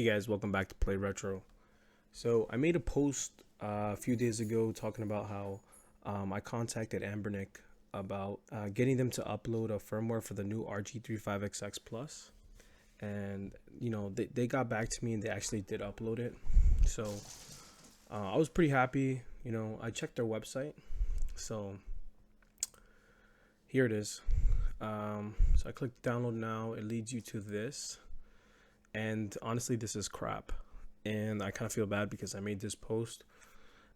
Hey guys, welcome back to Play Retro. So I made a post a few days ago talking about how I contacted Ambernick about getting them to upload a firmware for the new RG35XX Plus, and they got back to me and they actually did upload it. So I was pretty happy. I checked their website, so here it is. So I clicked download now. It leads you to this. And honestly, this is crap, and I kind of feel bad because I made this post.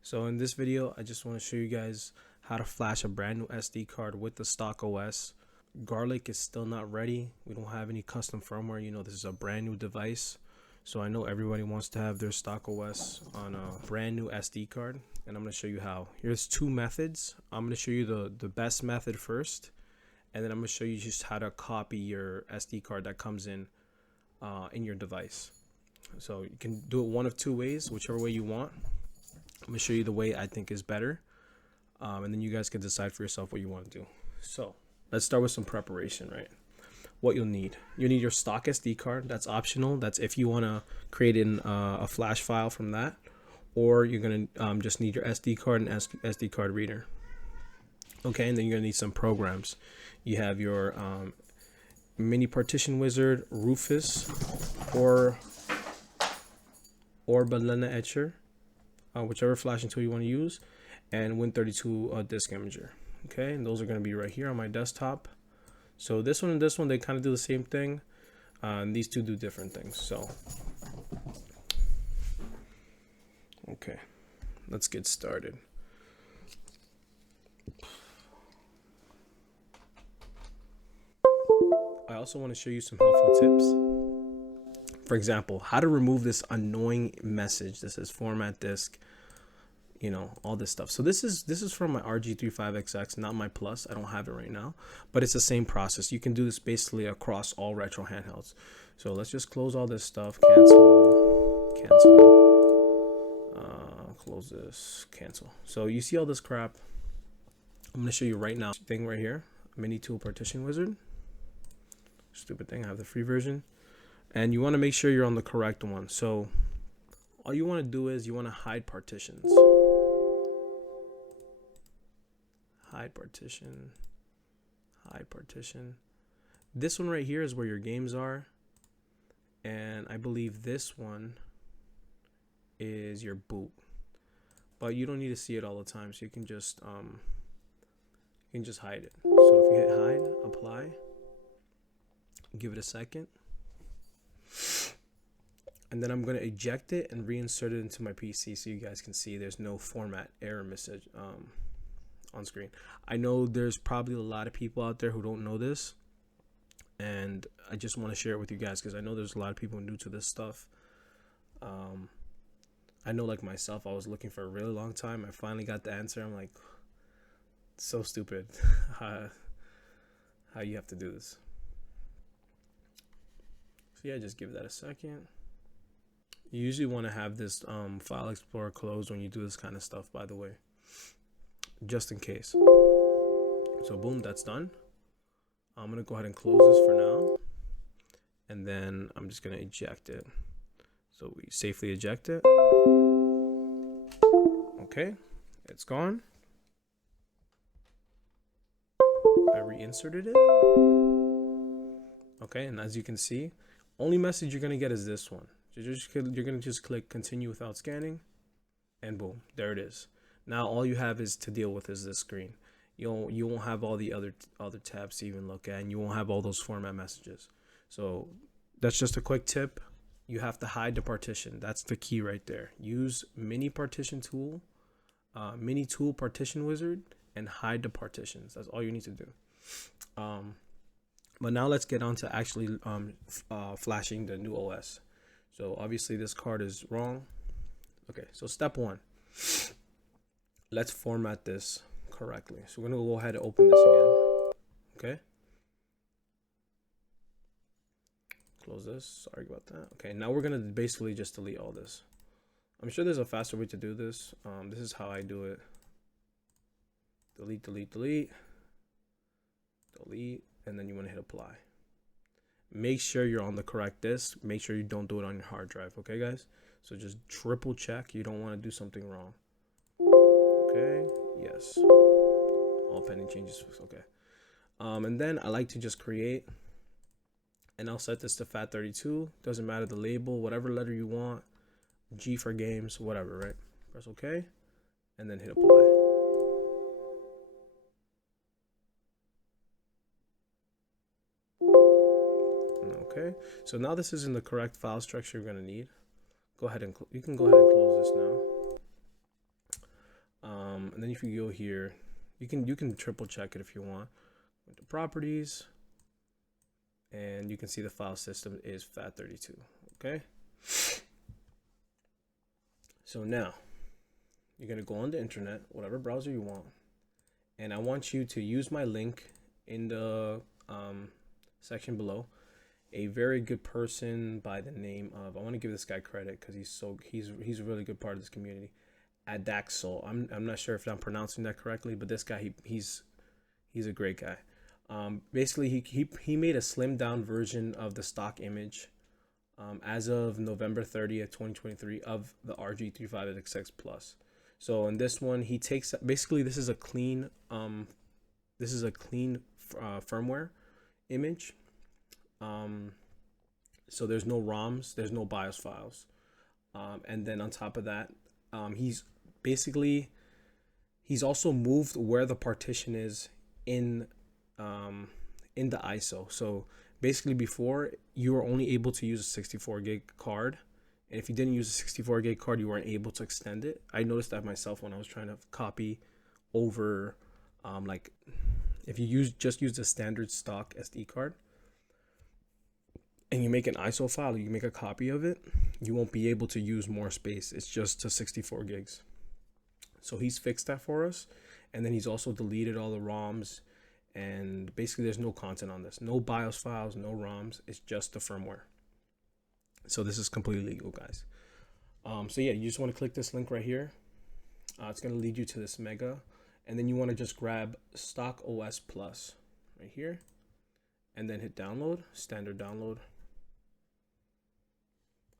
So in this video, I just want to show you guys how to flash a brand new SD card with the stock OS. Garlic is still not ready. We don't have any custom firmware. This is a brand new device, so I know everybody wants to have their stock OS on a brand new SD card, and I'm going to show you how. Here's two methods. I'm going to show you the best method first, and then I'm going to show you just how to copy your SD card that comes in your device. So you can do it one of two ways, whichever way you want. I'm gonna show you the way I think is better, and then you guys can decide for yourself what you want to do. So let's start with some preparation. Right, what you need your stock SD card. That's optional. That's if you want to create a flash file from that, or you're gonna just need your SD card and SD card reader. Okay, and then you're gonna need some programs. You have your Mini Partition Wizard, Rufus, or Balena Etcher, whichever flashing tool you want to use, and Win32 disk imager. Okay, and those are going to be right here on my desktop. So this one and this one, they kind of do the same thing, and these two do different things. So okay, let's get started. I also want to show you some helpful tips. For example, how to remove this annoying message that says format disk, all this stuff. So this is from my RG35XX, not my Plus. I don't have it right now, but it's the same process. You can do this basically across all retro handhelds. So let's just close all this stuff, cancel, close this, cancel. So you see all this crap. I'm going to show you right now. Thing right here, MiniTool Partition Wizard. Stupid thing, I have the free version, and you want to make sure you're on the correct one. So all you want to do is you want to hide partitions. Hide partition. This one right here is where your games are, and I believe this one is your boot, but you don't need to see it all the time, so you can just hide it. So if you hit hide, apply, give it a second, and then I'm going to eject it and reinsert it into my PC so you guys can see there's no format error message on screen. I know there's probably a lot of people out there who don't know this, and I just want to share it with you guys because I know there's a lot of people new to this stuff. I know, like myself, I was looking for a really long time. I finally got the answer. I'm like, so stupid how you have to do this. Yeah, just give that a second. You usually want to have this file explorer closed when you do this kind of stuff, by the way, just in case. So boom, that's done. I'm gonna go ahead and close this for now, and then I'm just gonna eject it. So we safely eject it. Okay, it's gone. I reinserted it. Okay, and as you can see, only message you're gonna get is this one. You're gonna just click continue without scanning, and boom, there it is. Now all you have is to deal with is this screen. You won't have all the other tabs to even look at, and you won't have all those format messages. So that's just a quick tip. You have to hide the partition. That's the key right there. Use MiniTool Partition Wizard, and hide the partitions. That's all you need to do. But now let's get on to actually flashing the new OS. So obviously this card is wrong. Okay, so step one, let's format this correctly. So we're gonna go ahead and open this again. Okay, close this, sorry about that. Okay, now we're gonna basically just delete all this. I'm sure there's a faster way to do this. This is how I do it. Delete, and then you want to hit apply. make sure you're on the correct disk. Make sure you don't do it on your hard drive. Okay, guys? So just triple check. You don't want to do something wrong. Okay, yes. All pending changes. Okay. And then I like to just create, and I'll set this to FAT32. Doesn't matter the label, whatever letter you want. G for games, whatever, right? Press OK, and then hit apply. Okay, so now this is in the correct file structure you're gonna need. Go ahead and you can go ahead and close this now. And then if you go here, you can triple check it if you want. Go to properties, and you can see the file system is FAT32. Okay. So now you're gonna go on the internet, whatever browser you want, and I want you to use my link in the section below. A very good person by the name of, I want to give this guy credit because he's a really good part of this community. Adixal. I'm not sure if I'm pronouncing that correctly, but this guy he's a great guy. Basically he made a slimmed down version of the stock image as of November 30th, 2023 of the RG35XX Plus. So in this one, he takes basically this is a clean firmware image. So there's no ROMs, there's no BIOS files, and then on top of that, he's also moved where the partition is in the ISO. So basically, before you were only able to use a 64 gig card, and if you didn't use a 64 gig card, you weren't able to extend it. I noticed that myself when I was trying to copy over, like if you just use the standard stock SD card, and you make an ISO file, you make a copy of it, you won't be able to use more space. It's just to 64 gigs. So he's fixed that for us. And then he's also deleted all the ROMs. And basically there's no content on this. No BIOS files, no ROMs. It's just the firmware. So this is completely legal, guys. So yeah, you just want to click this link right here. It's going to lead you to this mega. And then you want to just grab Stock OS Plus right here. And then hit download, standard download.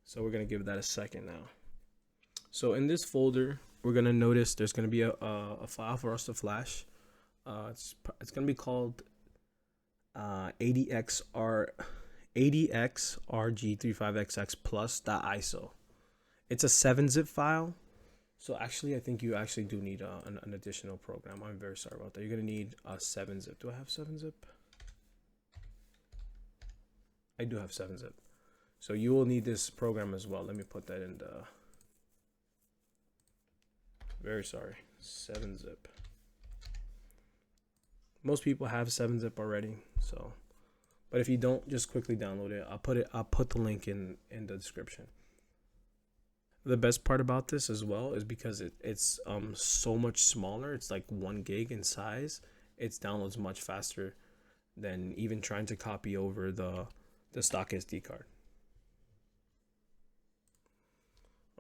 So we're going to give that a second now. So in this folder, we're going to notice there's going to be a file for us to flash. It's going to be called ADX RG35XX Plus.iso. It's a 7-zip file. So actually, I think you actually do need an additional program. I'm very sorry about that. You're going to need a 7-zip. Do I have 7-zip? I do have 7-zip. So you will need this program as well. Let me put that in the, very sorry, 7-zip. Most people have 7-zip already, so, but if you don't, just quickly download it. I'll put the link in the description. The best part about this as well is because it's so much smaller. It's like 1 gig in size. It downloads much faster than even trying to copy over the stock SD card.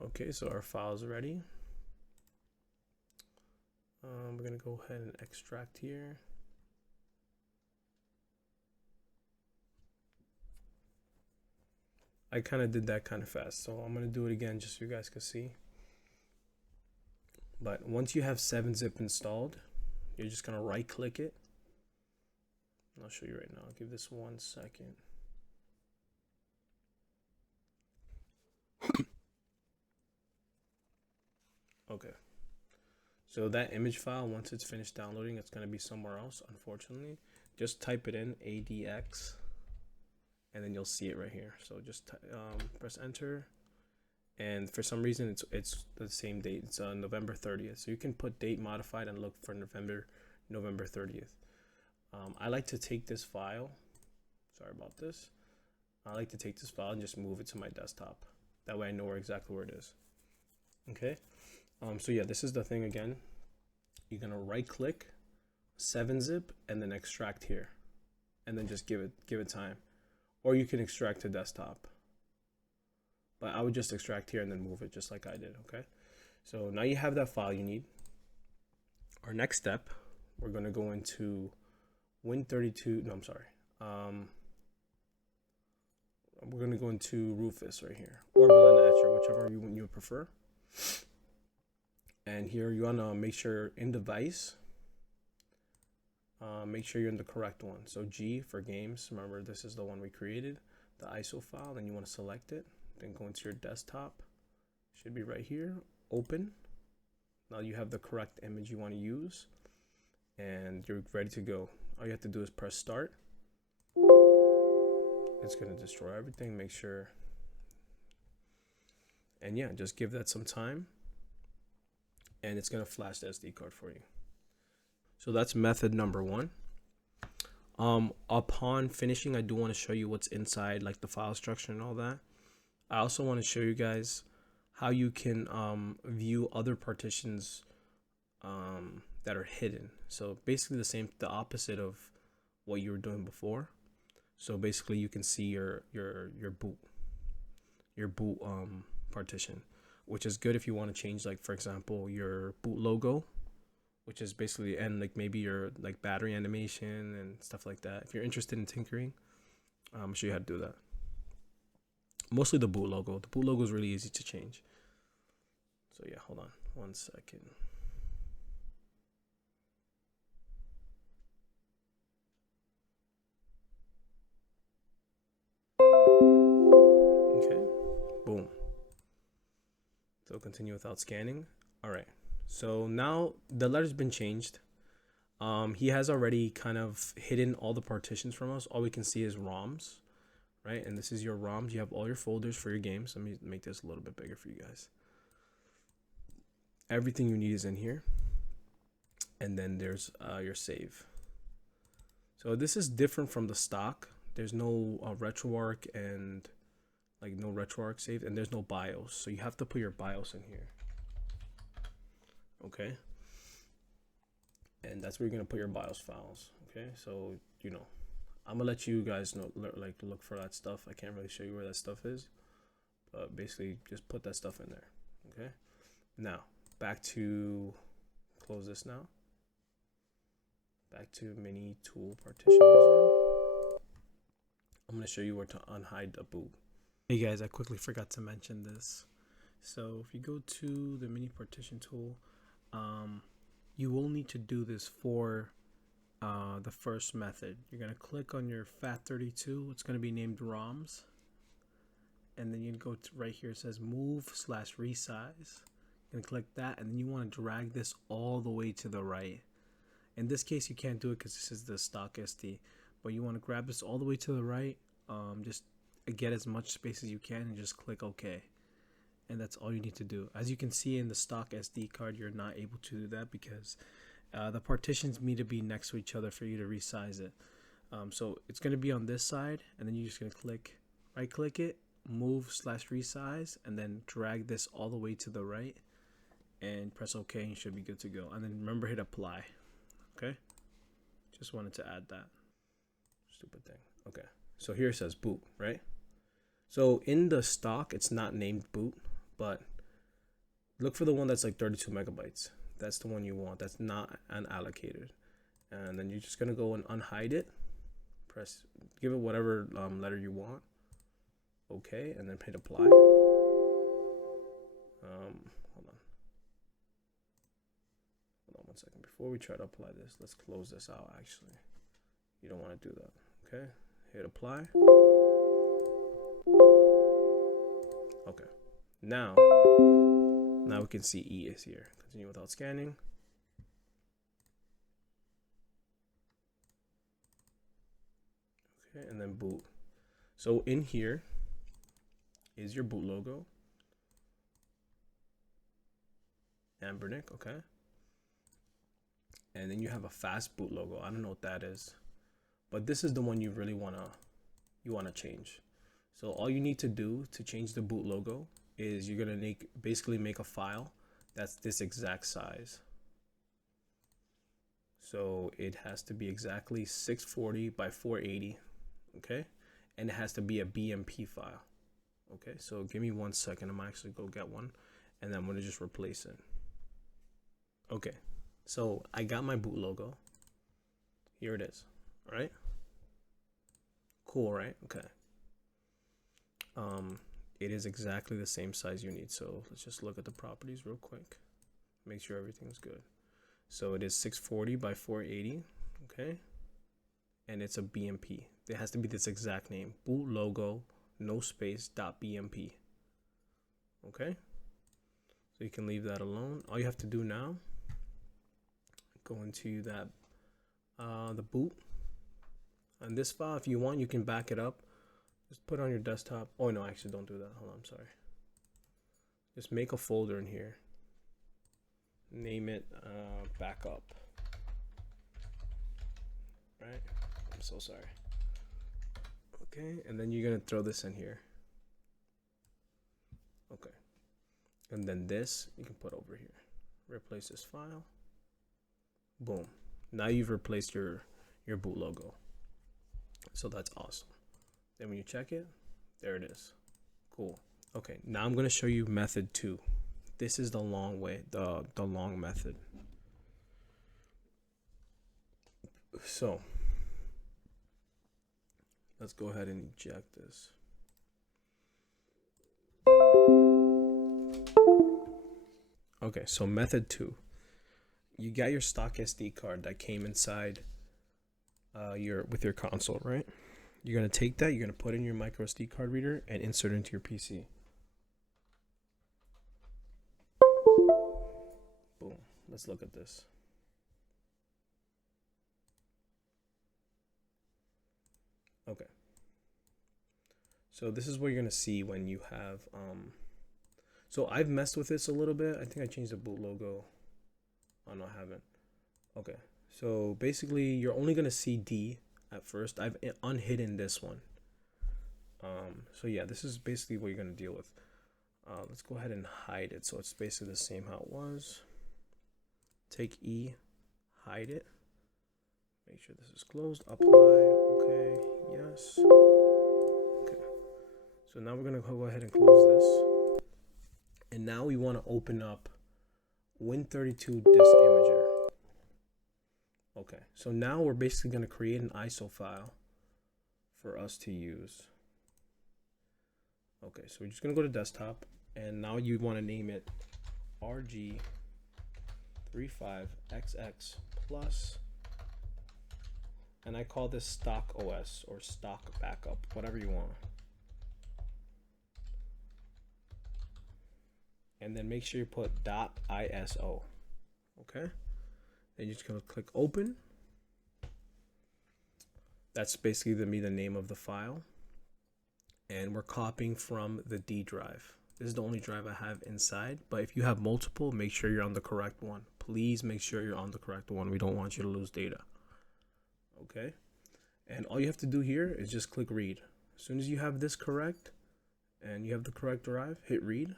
Okay, so our file's ready. We're gonna go ahead and extract here. I kind of did that kind of fast, so I'm gonna do it again just so you guys can see. But once you have 7-zip installed, you're just gonna right click it. I'll show you right now. I'll give this 1 second. Okay, so that image file, once it's finished downloading, it's going to be somewhere else, unfortunately. Just type it in, ADX, and then you'll see it right here. So just press enter, and for some reason it's the same date. It's November 30th, so you can put date modified and look for November 30th. I like to take this file, sorry about this, I like to take this file and just move it to my desktop. That way I know exactly where it is. Okay. So yeah, this is the thing again. You're gonna right click, 7-zip, and then extract here, and then just give it time. Or you can extract to desktop, but I would just extract here and then move it just like I did. Okay, so now you have that file you need. Our next step, we're gonna go into Win32. No, I'm sorry. we're going to go into Rufus right here, or Balena Etcher, whichever you prefer. And here you want to make sure in device, make sure you're in the correct one. So G for games, remember this is the one we created, the ISO file. Then you want to select it, then go into your desktop, should be right here, open. Now you have the correct image you want to use and you're ready to go. All you have to do is press start. It's going to destroy everything, make sure. And yeah, just give that some time and it's going to flash the SD card for you. So that's method number one. Upon finishing, I do want to show you what's inside, like the file structure and all that. I also want to show you guys how you can view other partitions that are hidden. So basically the opposite of what you were doing before. So basically you can see your boot partition, which is good if you want to change, like for example, your boot logo, which is basically, and like maybe your like battery animation and stuff like that. If you're interested in tinkering, I'll show you how to do that. Mostly the boot logo. The boot logo is really easy to change. So yeah, hold on one second. Okay, boom. So continue without scanning. All right. So now the letter's been changed. He has already kind of hidden all the partitions from us. All we can see is ROMs, right? And this is your ROMs. You have all your folders for your games. Let me make this a little bit bigger for you guys. Everything you need is in here. And then there's your save. So this is different from the stock. There's no RetroArch and like no RetroArch saved, and there's no BIOS. So you have to put your BIOS in here. Okay. And that's where you're gonna put your BIOS files. Okay. So you know, I'm gonna let you guys know, like look for that stuff. I can't really show you where that stuff is, but basically just put that stuff in there. Okay. Now back to close this now. Back to MiniTool partition wizard. I'm gonna show you where to unhide the boot. Hey guys, I quickly forgot to mention this. So if you go to the mini partition tool, you will need to do this for the first method. You're gonna click on your FAT32. It's gonna be named ROMs, and then you go to right here. It says move/resize. You're gonna click that, and then you want to drag this all the way to the right. In this case, you can't do it because this is the stock SD, but you want to grab this all the way to the right. Just get as much space as you can and just click OK. And that's all you need to do. As you can see in the stock SD card, you're not able to do that because the partitions need to be next to each other for you to resize it. So it's going to be on this side, and then you're just going to right click it, move/resize, and then drag this all the way to the right and press OK, and you should be good to go. And then remember, hit apply. Okay, just wanted to add that stupid thing. Okay, so here it says boot, right? So in the stock, it's not named boot, but look for the one that's like 32 megabytes. That's the one you want. That's not unallocated. And then you're just gonna go and unhide it. Give it whatever letter you want. Okay, and then hit apply. Hold on 1 second. Before we try to apply this, let's close this out. Actually, you don't want to do that. Okay, hit apply. Okay, now we can see E is here. Continue without scanning. Okay, and then boot. So in here is your boot logo. Ambernick, okay. And then you have a fast boot logo. I don't know what that is, but this is the one you really wanna change. So all you need to do to change the boot logo is you're gonna basically make a file that's this exact size. So it has to be exactly 640 by 480, okay? And it has to be a BMP file. Okay, so give me 1 second. I'm actually go get one, and then I'm gonna just replace it. Okay, so I got my boot logo. Here it is. All right. Cool, right? Okay. it is exactly the same size you need. So let's just look at the properties real quick, make sure everything's good. So it is 640 by 480, okay, and it's a BMP. It has to be this exact name, boot logo, no space, .bmp. Okay, so you can leave that alone. All you have to do now, go into that the boot, and this file, if you want, you can back it up, just put it on your desktop. Oh no, actually don't do that, hold on, I'm sorry. Just make a folder in here, name it backup. Right, I'm so sorry. Okay, and then you're gonna throw this in here. Okay, and then this you can put over here. Replace this file. Boom. Now you've replaced your boot logo. So that's awesome. Then when you check it, there it is. Cool. Okay, now I'm gonna show you method 2. This is the long way, the long method. So let's go ahead and eject this. Okay, so method 2. You got your stock SD card that came inside with your console, right? You're gonna take that, you're gonna put in your micro SD card reader and insert it into your PC. Boom. Let's look at this. Okay. So this is what you're gonna see when you have so I've messed with this a little bit. I think I changed the boot logo. Oh no, I haven't. Okay. So basically you're only gonna see D at first. I've unhidden this one. So yeah, this is basically what you're gonna deal with. Let's go ahead and hide it. So it's basically the same how it was. Take E, hide it. Make sure this is closed. Apply. Okay. Yes. Okay. So now we're gonna go ahead and close this. And now we want to open up Win32 Disk Imager. Okay. So now we're basically gonna create an ISO file for us to use. Okay. So we're just gonna go to desktop, and now you want to name it RG35XX Plus. And I call this stock OS or stock backup, whatever you want. And then make sure you put .iso. Okay. Then you're just gonna click open. That's basically the name of the file. And we're copying from the D drive. This is the only drive I have inside, but if you have multiple, make sure you're on the correct one. Please make sure you're on the correct one. We don't want you to lose data. Okay, and all you have to do here is just click read. As soon as you have this correct and you have the correct drive, hit read.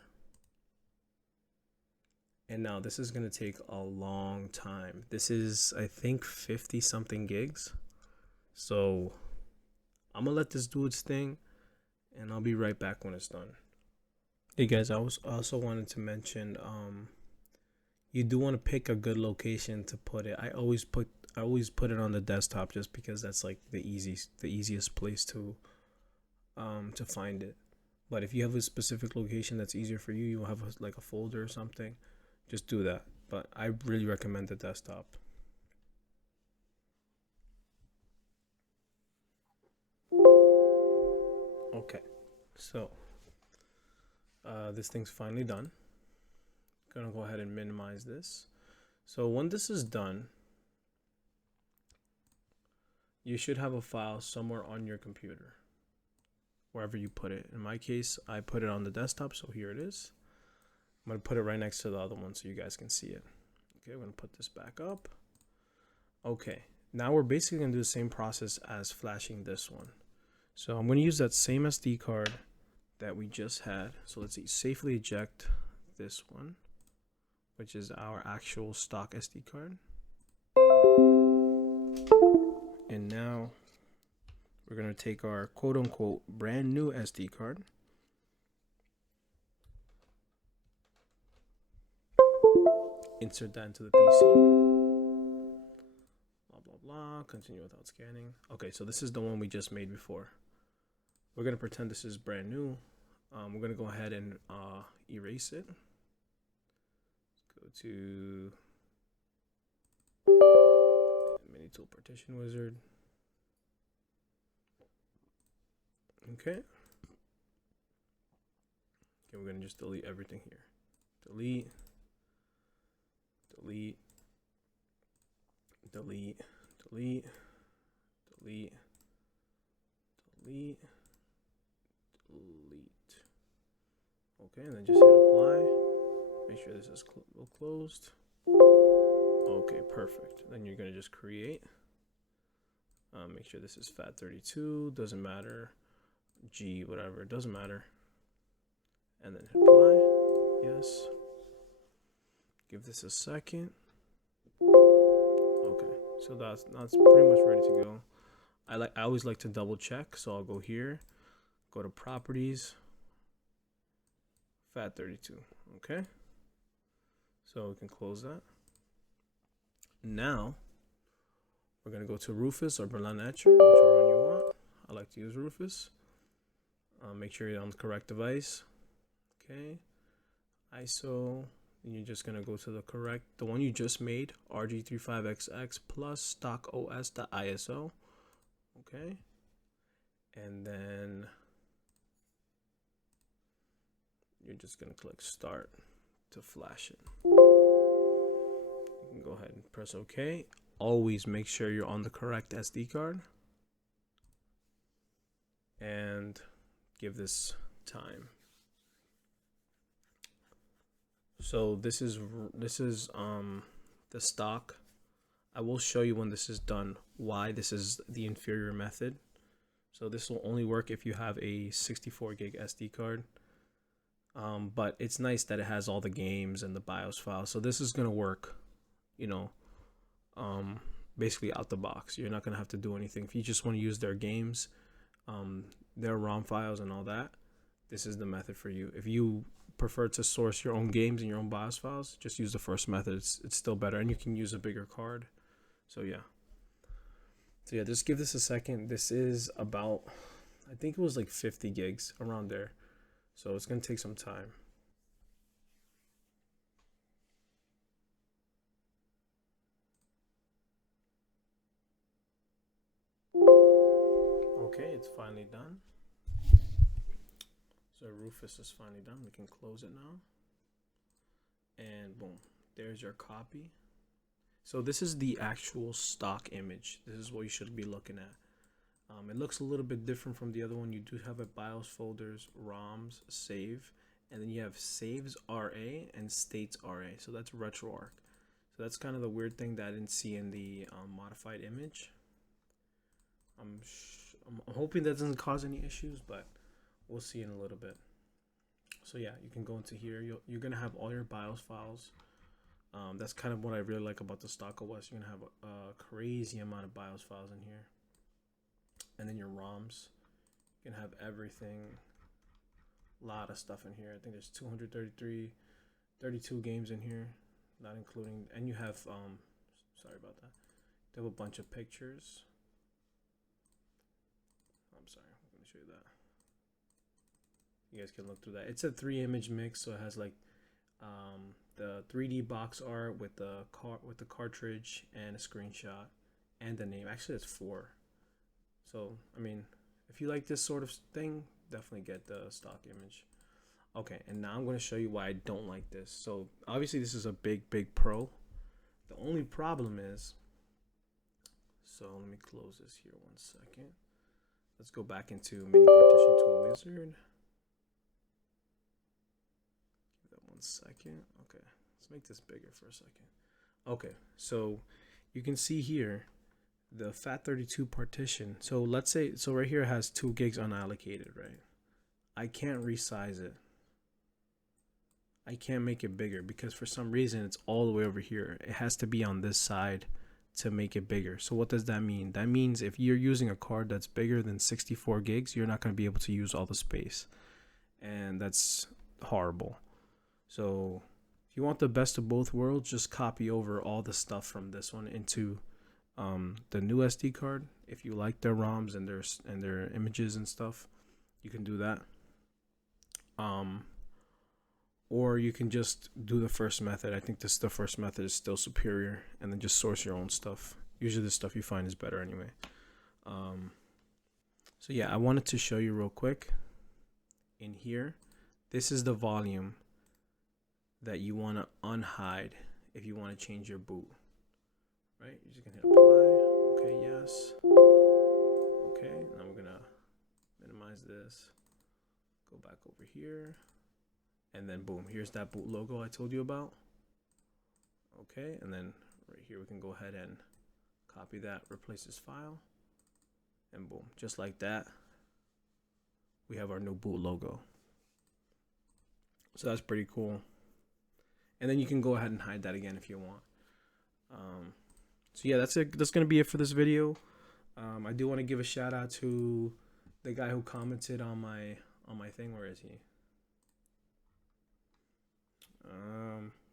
And now this is going to take a long time. This is, I think, 50 something gigs. So I'm gonna let this do its thing, and I'll be right back when it's done. Hey guys, I also wanted to mention you do want to pick a good location to put it. I always put it on the desktop just because that's like the easiest place to find it. But if you have a specific location that's easier for you, you'll have like a folder or something, just do that. But I really recommend the desktop. Okay, so this thing's finally done. Gonna go ahead and minimize this. So when this is done, you should have a file somewhere on your computer, wherever you put it. In my case, I put it on the desktop, so here it is. I'm gonna put it right next to the other one so you guys can see it. Okay, we're gonna put this back up. Okay, now we're basically gonna do the same process as flashing this one. So I'm gonna use that same SD card that we just had. So let's see, safely eject this one, which is our actual stock SD card. And now we're going to take our quote unquote brand new SD card. Insert that into the PC. Blah, blah, blah. Continue without scanning. Okay, so this is the one we just made before. we're gonna pretend this is brand new. We're gonna go ahead and erase it. Let's go to MiniTool Partition Wizard. Okay. We're gonna just delete everything here. Delete, delete, delete, delete, delete, delete, delete. Okay, and then just hit apply. Make sure this is closed. Okay, perfect. Then you're gonna just create. Make sure this is FAT32. Doesn't matter. G, whatever. It doesn't matter. And then hit apply. Yes. Give this a second. Okay, so that's pretty much ready to go. I always like to double check, so I'll go here, go to properties, FAT32. Okay, so we can close that. Now we're gonna go to Rufus or Balena Etcher, whichever one you want. I like to use Rufus. Make sure you're on the correct device. Okay, ISO, and you're just gonna go to the one you just made, RG35XX Plus stock OS.ISO. Okay, and then you're just gonna click start to flash it. You can go ahead and press OK. Always make sure you're on the correct SD card and give this time. So this is the stock. I will show you when this is done why this is the inferior method. So this will only work if you have a 64 gig SD card. But it's nice that it has all the games and the BIOS files. So this is gonna work, you know, basically out the box. You're not gonna have to do anything. If you just want to use their games, their ROM files and all that, this is the method for you. If you prefer to source your own games and your own BIOS files, just use the first method. It's still better, and you can use a bigger card. So yeah, just give this a second. This is about, I think it was like 50 gigs around there, so it's gonna take some time. Okay, it's finally done. So Rufus is finally done. We can close it now. And boom, there's your copy. So this is the actual stock image. This is what you should be looking at. It looks a little bit different from the other one. You do have a BIOS folders, ROMs, save, and then you have saves RA and states RA. So that's RetroArch. So that's kind of the weird thing that I didn't see in the modified image. I'm hoping that doesn't cause any issues, but we'll see in a little bit. So yeah, you can go into here. You're gonna have all your BIOS files. That's kind of what I really like about the stock OS. You're gonna have a crazy amount of BIOS files in here, and then your ROMs. You can have everything. A lot of stuff in here. I think there's 32 games in here, not including. And you have sorry about that. They have a bunch of pictures. I'm sorry, I'm gonna show you that. You guys can look through that. It's a 3-image mix, so it has like the 3D box art with the cartridge and a screenshot and the name. Actually, it's 4. So I mean, if you like this sort of thing, definitely get the stock image. Okay, and now I'm going to show you why I don't like this. So obviously this is a big pro. The only problem is, so let me close this here 1 second. Let's go back into Mini Partition Tool Wizard. Give that 1 second. Okay, let's make this bigger for a second. Okay, so you can see here the FAT32 partition. So let's say, so right here it has 2 gigs unallocated, right? I can't resize it. I can't make it bigger because for some reason it's all the way over here. It has to be on this side to make it bigger. So what does that mean? That means if you're using a card that's bigger than 64 gigs, you're not going to be able to use all the space. And that's horrible. So if you want the best of both worlds, just copy over all the stuff from this one into the new SD card. If you like their ROMs and their images and stuff, you can do that. Or you can just do the first method. I think the first method is still superior, and then just source your own stuff. Usually the stuff you find is better anyway. So yeah, I wanted to show you real quick. In here, this is the volume that you want to unhide if you want to change your boot. Right? You're just gonna hit apply. Okay, yes. Okay, now we're gonna minimize this. Go back over here. And then boom, here's that boot logo I told you about. Okay, and then right here we can go ahead and copy that, replace this file, and boom, just like that, we have our new boot logo. So that's pretty cool. And then you can go ahead and hide that again if you want. So yeah, that's it. That's gonna be it for this video. I do want to give a shout out to the guy who commented on my thing. Where is he?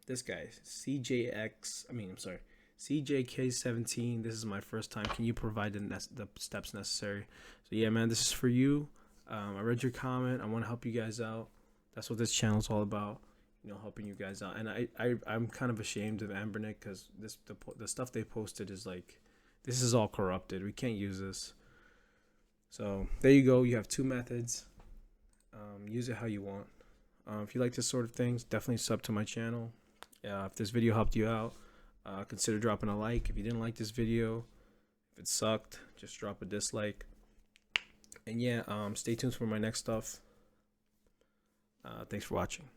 This guy, CJK17. This is my first time. Can you provide the steps necessary? So yeah, man, this is for you. I read your comment. I want to help you guys out. That's what this channel is all about, you know, helping you guys out. And I'm kind of ashamed of Ambernick because the stuff they posted is like, this is all corrupted. We can't use this. So there you go. You have two methods. Use it how you want. If you like this sort of things, definitely sub to my channel. If this video helped you out, consider dropping a like. If you didn't like this video, if it sucked, just drop a dislike. And yeah, stay tuned for my next stuff. Thanks for watching.